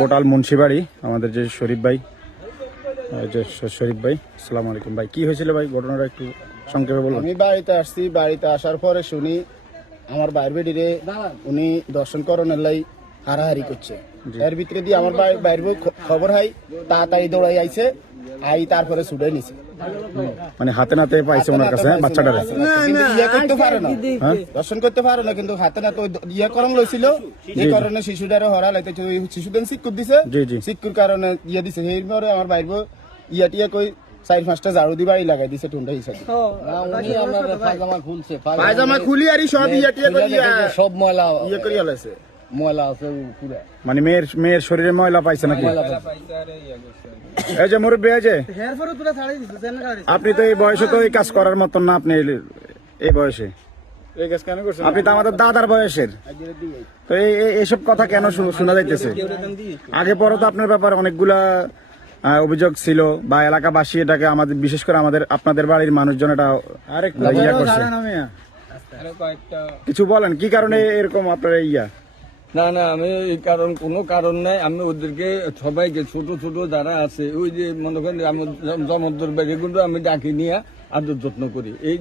Bottle Munshibari আমাদের যে শরীফ ভাই, আসসালামু আলাইকুম ভাই। কি হয়েছিল ভাই ঘটনাটা একটু সংক্ষেপে বলুন। আমি বাড়িতে আসছি, বাড়িতে আসার পরে শুনি আমার বাইর বেডিরে উনি দর্শন করণের লাই হারাহারি করছে। এর ভিতরে দিয়ে আমার বাইর খবর হয়, তাড়াতাড়ি দৌড়াই আইছে, আই তারপরে ছুটে নিছে। মানে হাতে নাতে পাইছে ওনার কাছে বাচ্চাটারে, ইয়ে করতে পারে না, দর্শন করতে পারে না, কিন্তু হাতে নাতে ইয়ে করণ লইছিল। যে কারণে শিশুটারে হরা লাইতে শিশুদের সিকুর দিছে, সিকুর কারণে ইয়ে দিছে। সেই পরে আমার বাইর ইয়া টিয়া কই 4-5টা ঝাড়ু দি বাড়ি লাগাই দিছে টুন্ডা হিসাবে। পায়জামা খুলি আর সব ইয়া টিয়া করি, সব ময়লা ইয়ে করি আলাইছে। ময়লা আছে পুরো, মানে মেয়ের শরীরে ময়লা পাইছে নাকি? এই যে মুরব্বী, এই যে আপনি তো এই বয়সে তো এই কাজ করার মতন না। আপনি এই বয়সে আপনি তো আমাদের দাদার বয়সের, তো এইসব কথা কেন শোনা যাইতেছে? আগে পরে তো আপনার ব্যাপারে অনেকগুলা অভিযোগ ছিল, বা এলাকাবাসী এটাকে আমাদের, বিশেষ করে আমাদের আপনাদের বাড়ির মানুষজন এটা ইয়া করছে। কিছু বলেন কি কারণে এরকম আপনার ইয়া? না আমি এই কোনো কারণ নাই। আমি ওদেরকে সবাইকে ছোট ছোট যারা আছে, ওই যে মনে করেন আমার জমদ্দর ব্যাগেগুলো আমি ডাকি নিয়ে আদর যত্ন করি। এই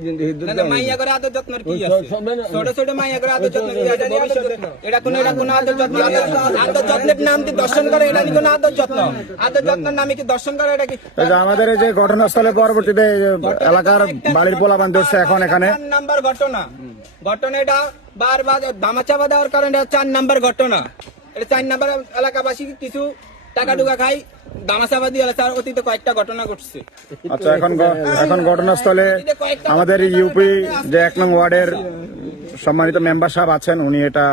মাইয়া করে আদর যত্ন কি আছে? ছোট ছোট মাইয়া করে আদর যত্ন কি আছে? এটা কোন আদর যত্ন? আদর যত্নের নাম কি দর্শন করে? এটা কি কোন আদর যত্ন? আদর যত্নের নামে কি দর্শন করে? এটা কি আমাদের এই যে ঘটনাস্থলে পরবর্তীতে এলাকার বাড়ির পোলাপান ধরছে এখন এখানে নাম্বার ঘটনা এটা বারবার ধামাচাপা দেওয়ার কারণে 4 নাম্বার ঘটনা। এটা 4 নাম্বার এলাকাবাসী কিছু টাকা টুকা খাই দামাচাপা দিয়ে অতীতে কয়েকটা ঘটনা ঘটছে। আচ্ছা, এখন ঘটনাস্থলে আমাদের ইউপি যে 1 নং ওয়ার্ডের সম্মানিত মেম্বার সাহেব আছেন, উনি এটা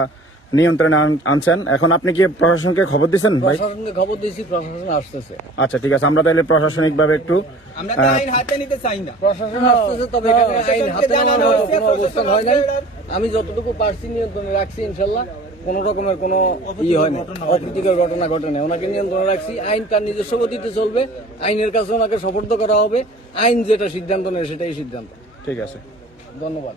নিয়ন্ত্রণে আনছেন। এখন আপনি কি প্রশাসনকে খবর দিচ্ছেন? প্রশাসনকে খবর দিয়েছি, প্রশাসন আসতেছে। আচ্ছা ঠিক আছে, আমরা তাহলে প্রশাসনিক ভাবে একটু আমরা তো আইন হাতে নিতে চাই না। প্রশাসন আসতেছে, তবে এখানে আইন হাতে নেওয়ার কোনো অবস্থান হয় নাই। আমি যতটুকু পারছি নিয়ন্ত্রণে রাখছি, ইনশাল্লাহ কোন রকমের কোনো হয় না, অপ্রীতিকর ঘটনা ঘটে না। ওনাকে নিয়ন্ত্রণে রাখছি, আইন তার নিজস্ব গতিতে চলবে, আইনের কাছে ওনাকে সোপর্দ করা হবে। আইন যেটা সিদ্ধান্ত নেয় সেটাই সিদ্ধান্ত। ঠিক আছে, ধন্যবাদ।